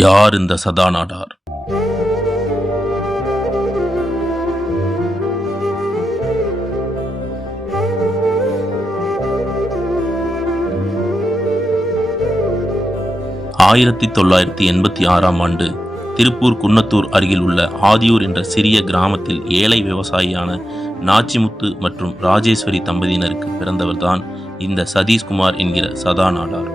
யார் இந்த சதாநாடார்? ஆயிரத்தி தொள்ளாயிரத்தி எண்பத்தி ஆறாம் ஆண்டு திருப்பூர் குன்னத்தூர் அருகில் உள்ள ஆதியூர் என்ற சிறிய கிராமத்தில் ஏழை விவசாயியான நாச்சிமுத்து மற்றும் ராஜேஸ்வரி தம்பதியினருக்கு பிறந்தவர்தான் இந்த சதீஷ்குமார் என்கிற சதாநாடார்.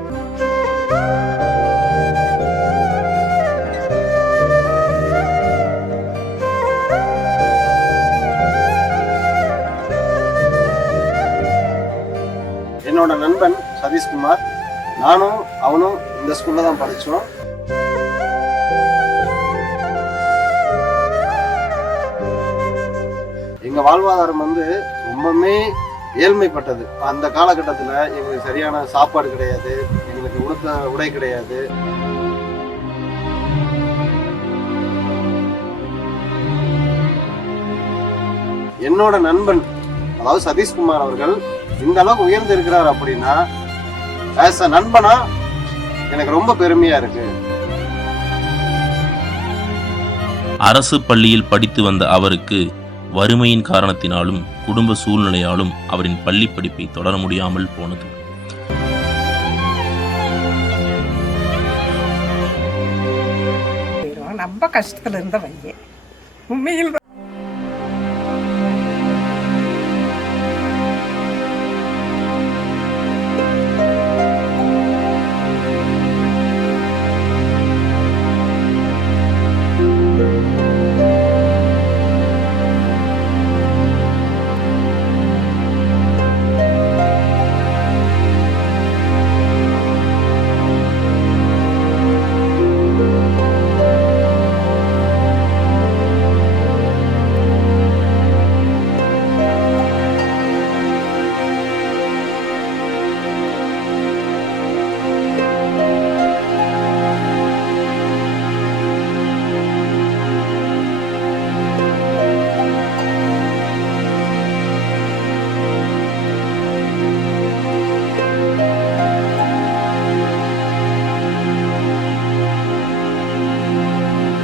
என்னோட நண்பன் சதீஷ்குமார். நானும் அவனும் இந்த ஸ்கூல்ல தான் படித்தோம் எங்கள் வாழ்வாதாரம் வந்து ரொம்பவுமே ஏழ்மைப்பட்டது. அந்த காலகட்டத்தில் எங்களுக்கு சரியான சாப்பாடு கிடையாது. எங்களுக்கு உடுத்த உடை கிடையாது. என்னோட நண்பன் அதாவது சதீஷ்குமார் அவர்கள் இந்த அளவுக்கு உயர்ந்து இருக்கிறார் அப்படின்னா ஆஸ் அ நண்பனா எனக்கு ரொம்ப பெருமையா இருக்கு. அரசு பள்ளியில் படித்து வந்த அவருக்கு வறுமையின் காரணத்தினாலும் குடும்ப சூழ்நிலையாலும் அவரின் பள்ளி படிப்பை தொடர முடியாமல் போனது. ரொம்ப கஷ்டத்துல இருந்த பையன். உண்மையில்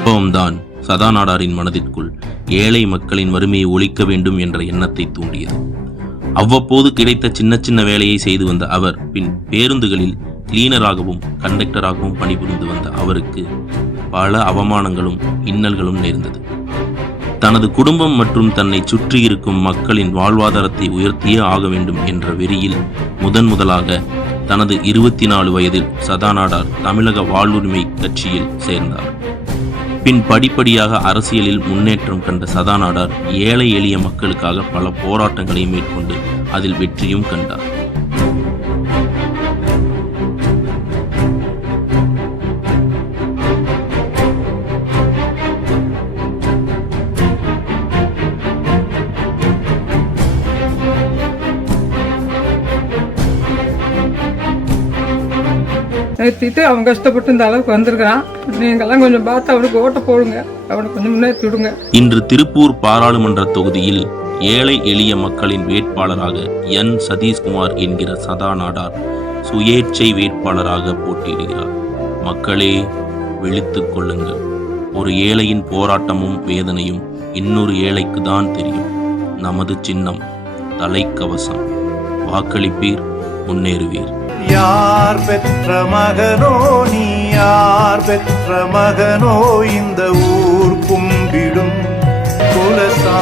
சம்பவம்தான் சதாநாடாரின் மனதிற்குள் ஏழை மக்களின் வறுமையை ஒழிக்க வேண்டும் என்ற எண்ணத்தை தூண்டியது. அவ்வப்போது கிடைத்த சின்ன சின்ன வேலையை செய்து வந்த அவர் பின் பேருந்துகளில் கிளீனராகவும் கண்டக்டராகவும் பணிபுரிந்து வந்த அவருக்கு பல அவமானங்களும் இன்னல்களும் நேர்ந்தது. தனது குடும்பம் மற்றும் தன்னை சுற்றி இருக்கும் மக்களின் வாழ்வாதாரத்தை உயர்த்தியே ஆக வேண்டும் என்ற வெறியில் முதன் முதலாக தனது இருபத்தி நாலு வயதில் சதாநாடார் தமிழக வாழ்வுரிமை கட்சியில் சேர்ந்தார். பின் படிப்படியாக அரசியலில் முன்னேற்றம் கண்ட சதாநாடார் ஏழை எளிய மக்களுக்காக பல போராட்டங்களை மேற்கொண்டு அதில் வெற்றியும் கண்டார். நிறுத்திட்டு அவன் கஷ்டப்பட்டு இந்த அளவுக்கு வந்திருக்கிறான். நீங்கெல்லாம் கொஞ்சம் பார்த்து அவனுக்கு ஓட்ட போடுங்க. அவனை கொஞ்சம் முன்னேற்றி விடுங்க. இன்று திருப்பூர் பாராளுமன்ற தொகுதியில் ஏழை எளிய மக்களின் வேட்பாளராக என் சதீஷ்குமார் என்கிற சதாநாடார் சுயேட்சை வேட்பாளராக போட்டியிடுகிறார். மக்களே விழித்துக் கொள்ளுங்கள். ஒரு ஏழையின் போராட்டமும் வேதனையும் இன்னொரு ஏழைக்கு தான் தெரியும். நமது சின்னம் தலைக்கவசம். வாக்களிப்பீர் முன்னேறுவீர். யார் பெற்ற மகனோ நீ யார் பெற்ற மகனோ இந்த ஊர் கும்பிடும் குலசா